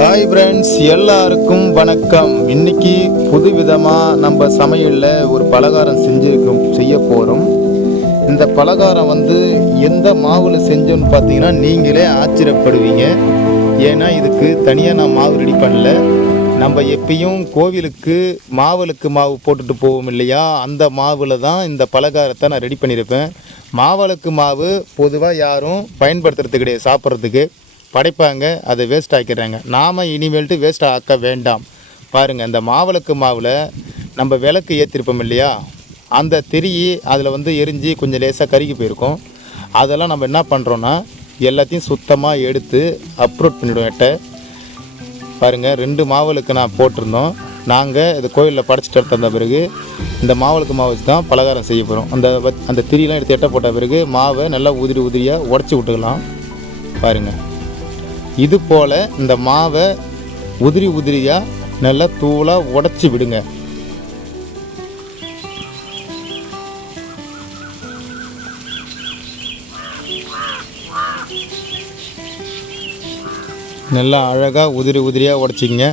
Hi friends எல்லாருக்கும் வணக்கம். இன்னைக்கு புது விதமாக நம்ம சமையலில் ஒரு பலகாரம் செஞ்சுருக்கோம் செய்ய போகிறோம் இந்த பலகாரம் வந்து எந்த மாவில் செஞ்சோன்னு பார்த்தீங்கன்னா நீங்களே ஆச்சரியப்படுவீங்க. ஏன்னா இதுக்கு தனியாக நான் மாவு ரெடி பண்ணல. நம்ம எப்பயும் கோவிலுக்கு மாவலுக்கு மாவு போட்டுட்டு போவோம் இல்லையா? அந்த மாவில் தான் இந்த பலகாரத்தை நான் ரெடி பண்ணியிருப்பேன் மாவளுக்கு மாவு பொதுவாக யாரும் பயன்படுத்துறது கிடையாது சாப்பிட்றதுக்கு. படைப்பாங்க அதை வேஸ்ட் ஆக்கிடுறாங்க. நாம் இனிமேல்ட்டு வேஸ்ட் ஆக்க வேண்டாம். பாருங்கள் இந்த மாவிளக்கு மாவில் நம்ம விளக்கு ஏற்றிருப்போம் இல்லையா? அந்த திரியை அதில் வந்து எரிஞ்சு கொஞ்சம் லேசாக கருகி போயிருக்கும். அதெல்லாம் நம்ம என்ன பண்ணுறோன்னா எல்லாத்தையும் சுத்தமாக எடுத்து அப்ரோட் பண்ணிவிடுவோம் எட்டை. பாருங்கள் ரெண்டு மாவளுக்கு நான் போட்டிருந்தோம். நாங்கள் இது கோயிலில் படைச்சிட்டு எடுத்து வந்த பிறகு இந்த மாவளுக்கு மாவு வச்சு தான் பலகாரம் செய்ய போகிறோம் அந்த அந்த திரியெலாம் எடுத்து எட்ட போட்ட பிறகு மாவை நல்லா உதிரி உதிரியாக உடச்சி விட்டுக்கலாம். பாருங்கள் இது போல் இந்த மாவை உதிரி உதிரியாக நல்லா தூளாக உடச்சி விடுங்க. நல்லா அழகாக உதிரி உதிரியாக உடச்சிங்க.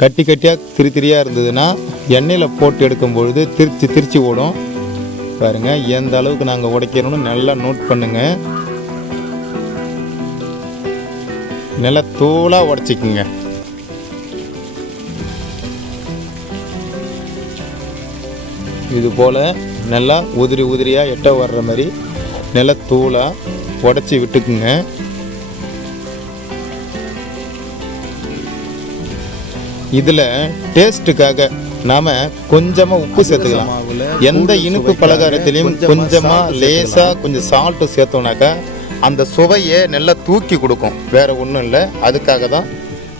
கட்டி கட்டியாக திரி திரியாக இருந்ததுன்னா எண்ணெயில் போட்டு எடுக்கும் பொழுது திருச்சி திருச்சி ஓடும். பாருங்கள் எந்த அளவுக்கு நாங்கள் உடைக்கிறோன்னு நல்லா நோட் பண்ணுங்கள் நல்லா தூளாக உடச்சிக்குங்க. இது போல் நல்லா உதிரி உதிரியாக எட்ட வர்ற மாதிரி நல்லா தூளாக உடச்சி விட்டுக்குங்க. இதில் டேஸ்ட்டுக்காக நாம் கொஞ்சமாக உப்பு சேர்த்துக்கலாம். எந்த இனிப்பு பலகாரத்திலையும் கொஞ்சமாக லேசாக கொஞ்சம் சால்ட்டு சேர்த்தோம்னாக்கா அந்த சுவையை நல்லா தூக்கி கொடுக்கும். வேற ஒன்றும் இல்லை. அதுக்காக தான்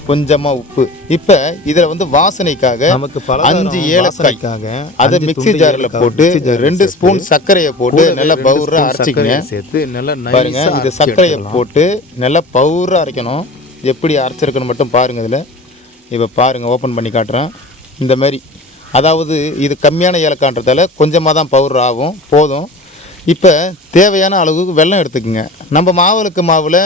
கொஞ்சமாக உப்பு. இப்போ இதில் வந்து வாசனைக்காக நமக்கு அஞ்சு ஏலக்காய். அதை மிக்ஸி ஜாரில் போட்டு ரெண்டு ஸ்பூன் சர்க்கரையை போட்டு நல்லா பவுராக அரைச்சிக்கங்க. சேர்த்து நல்லா பாருங்க இது சர்க்கரையை போட்டு நல்லா பவுராக அரைக்கணும். எப்படி அரைச்சிருக்கணும் மட்டும் பாருங்க இதில். இப்போ பாருங்க ஓப்பன் பண்ணி காட்டுறேன். இந்த மாதிரி. அதாவது இது கம்மியான ஏலக்கான்றதால கொஞ்சமாக தான் பவுடர் ஆகும். போதும். இப்போ தேவையான அளவுக்கு வெல்லம் எடுத்துக்கோங்க. நம்ம மாவுளுக்கு மாவில்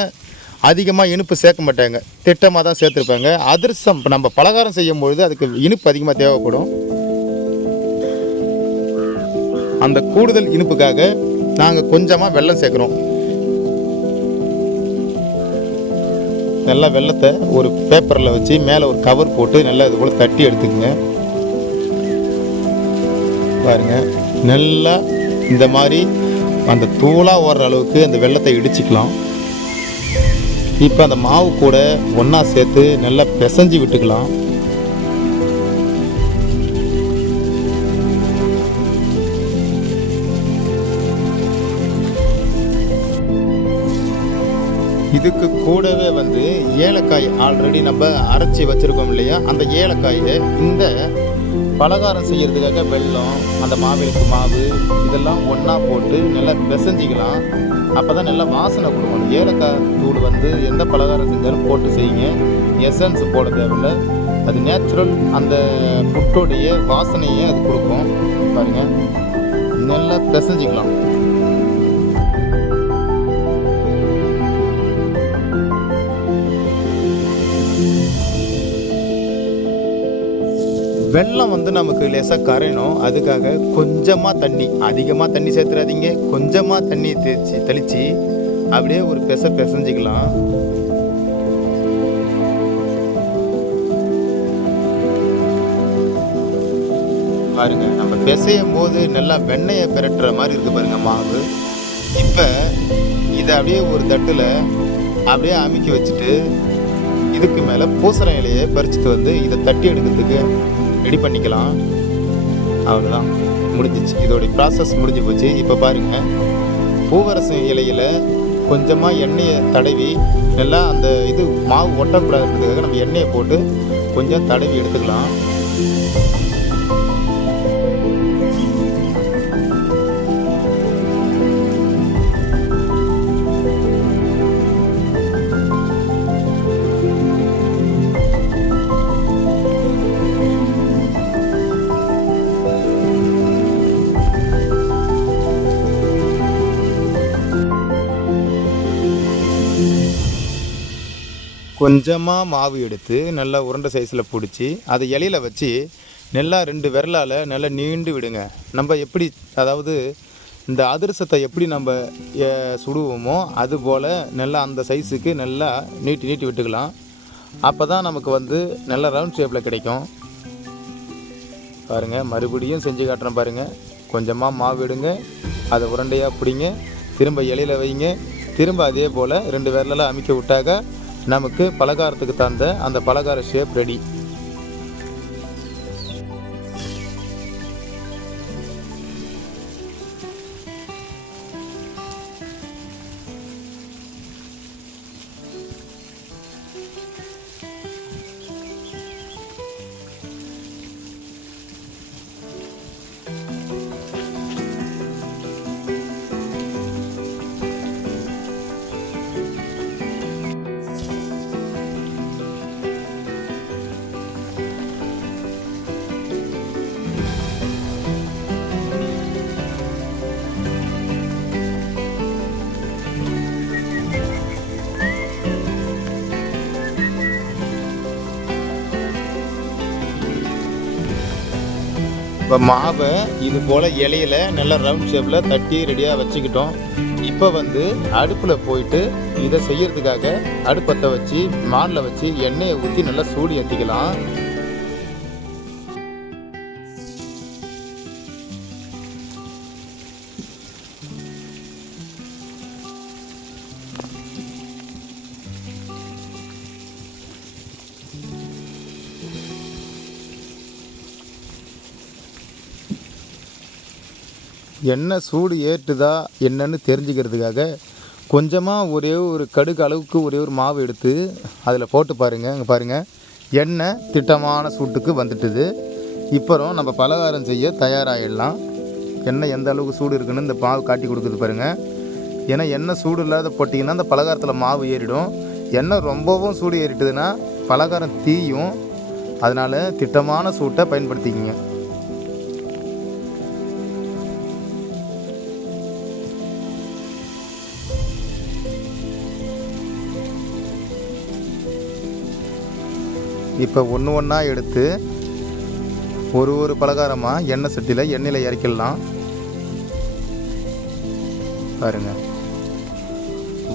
அதிகமாக இனிப்பு சேர்க்க மாட்டாங்க. திட்டமாக தான் சேர்த்துருப்பாங்க. அதிர்சம் நம்ம பலகாரம் செய்யும் பொழுது அதுக்கு இனிப்பு அதிகமாக தேவைப்படும். அந்த கூடுதல் இனிப்புக்காக நாங்கள் கொஞ்சமாக வெள்ளம் சேர்க்குறோம். நல்லா வெள்ளத்தை ஒரு பேப்பரில் வச்சு மேலே ஒரு கவர் போட்டு நல்லா இது போல் தட்டி எடுத்துக்கோங்க. பாருங்க. நல்லா இந்த மாதிரி அந்த தூளாக ஓடுற அளவுக்கு அந்த வெள்ளத்தை இடிச்சிக்கலாம். இப்போ அந்த மாவு கூட ஒன்றா சேர்த்து நல்லா பிசைஞ்சு விட்டுக்கலாம். இதுக்கு கூடவே வந்து ஏலக்காய் ஆல்ரெடி நம்ம அரைச்சி வச்சுருக்கோம் இல்லையா? அந்த ஏலக்காயை இந்த பலகாரம் செய்கிறதுக்காக வெள்ளம் அந்த மாவிலுக்கு மாவு இதெல்லாம் ஒன்றா போட்டு நல்லா பிசைஞ்சிக்கலாம். அப்போ தான் நல்லா வாசனை கொடுக்கும். ஏலக்காய் தூள் வந்து எந்த பலகாரம் செஞ்சாலும் போட்டு செய்யுங்க. எசன்ஸ் போட தேவையில்ல. அது நேச்சுரல் அந்த ஃபுட்டோடைய வாசனையே அது கொடுக்கும். பாருங்கள் நல்லா பிசைஞ்சிக்கலாம். வெள்ளம் வந்து நமக்கு லேசாக கரையணும். அதுக்காக கொஞ்சமாக தண்ணி அதிகமாக தண்ணி சேர்த்துறாதீங்க. கொஞ்சமாக தண்ணி தேய்ச்சி தெளித்து அப்படியே ஒரு பெச பெசஞ்சிக்கலாம். பாருங்க நம்ம பிசையும் போது நல்லா வெண்ணெயை பெரட்டுற மாதிரி இருக்கு பாருங்க மாவு. இப்போ இதை அப்படியே ஒரு தட்டில் அப்படியே அமுக்கி வச்சுட்டு இதுக்கு மேலே பூசண இலையை பறிச்சுட்டு வந்து இதை தட்டி எடுக்கிறதுக்கு ரெடி பண்ணிக்கலாம். அவ்வளோதான் முடிஞ்சிச்சு. இதோடைய ப்ராசஸ் முடிஞ்சு போச்சு. இப்போ பாருங்கள் பூவரசம் இலையில் கொஞ்சமாக எண்ணெயை தடவி நல்லா அந்த இது மாவு ஒட்டக்கூடாதுன்றதுக்காக நம்ம எண்ணெயை போட்டு கொஞ்சம் தடவி எடுத்துக்கலாம். கொஞ்சமாக மாவு எடுத்து நல்லா உருண்டை சைஸில் பிடிச்சி அதை இலையில வச்சு நல்லா ரெண்டு விரலால் நல்லா நீண்டு விடுங்க. நம்ம எப்படி அதாவது இந்த அதிரசத்தை எப்படி நம்ம சுடுவோமோ அது போல் நல்லா அந்த சைஸுக்கு நல்லா நீட்டி நீட்டி விட்டுக்கலாம். அப்போ தான் நமக்கு வந்து நல்ல ரவுண்ட் ஷேப்பில் கிடைக்கும். பாருங்கள் மறுபடியும் செஞ்சு காட்டுறேன் பாருங்கள் கொஞ்சமாக மாவு எடுங்க அதை உருண்டையாக பிடிங்க திரும்ப இலையில வைங்க. திரும்ப அதே போல் ரெண்டு விரலெல்லாம் அமைக்க விட்டாக்க நமக்கு பலகாரத்துக்கு தகுந்த அந்த பலகார ஷேப் ரெடி இப்போ மாவை இது போல் இலையில நல்லா ரவுண்ட் ஷேப்பில் தட்டி ரெடியாக வச்சுக்கிட்டோம். இப்போ வந்து அடுப்பில் போயிட்டு இதை செய்யறதுக்காக அடுப்பத்தை வச்சு மானில் வச்சு எண்ணெயை ஊற்றி நல்லா சூடு ஏற்றிக்கலாம் எண்ணெய் சூடு ஏற்றுதா என்னன்னு தெரிஞ்சுக்கிறதுக்காக கொஞ்சமாக ஒரே ஒரு கடுகு அளவுக்கு ஒரே ஒரு மாவு எடுத்து அதில் போட்டு பாருங்கள் இங்கே பாருங்கள் எண்ணெய் திட்டமான சூட்டுக்கு வந்துட்டுது. இப்போ நம்ம பலகாரம் செய்ய தயாராகிடலாம் எண்ணெய் எந்த அளவுக்கு சூடு இருக்குன்னு இந்த மாவு காட்டி கொடுக்குது பாருங்கள் ஏன்னா எண்ணெய் சூடு இல்லாத போட்டிங்கன்னா அந்த பலகாரத்தில் மாவு ஏறிடும். எண்ணெய் ரொம்பவும் சூடு ஏறிட்டுதுன்னா பலகாரம் தீயும். அதனால் திட்டமான சூட்டை பயன்படுத்திக்கிங்க. இப்போ ஒன்று ஒன்றா எடுத்து ஒரு ஒரு பலகாரமாக எண்ணெய் சட்டியில் எண்ணெயில் இறக்கிடலாம். பாருங்கள்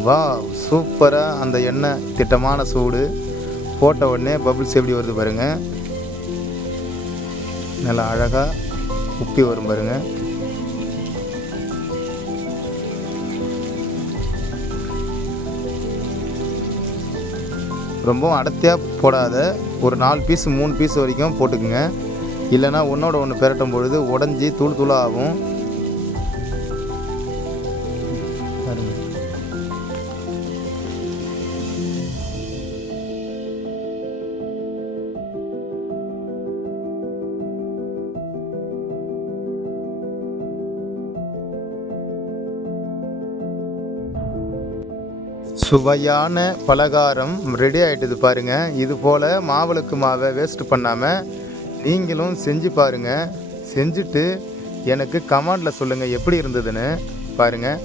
வா சூப்பராக அந்த எண்ணெய் திட்டமான சூடு. போட்ட உடனே பபிள்ஸ் எப்படி வருது பாருங்கள் நல்லா அழகாக உப்பி வரும் பாருங்கள் ரொம்பவும் அடர்த்தியாக போடாத. ஒரு நாலு பீஸ் மூணு பீஸ் வரைக்கும் போட்டுக்குங்க. இல்லைன்னா ஒன்றோட ஒன்று பெரட்டும் பொழுது உடஞ்சி தூள் தூளாகும். சுவையான பலகாரம் ரெடி ஆகிட்டது பாருங்கள் இது போல் மாவளுக்கு மாவை வேஸ்ட் பண்ணாமல் நீங்களும் செஞ்சு பாருங்கள் செஞ்சுட்டு எனக்கு கமெண்டில் சொல்லுங்கள் எப்படி இருந்ததுன்னு பாருங்கள்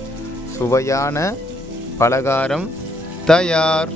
சுவையான பலகாரம் தயார்.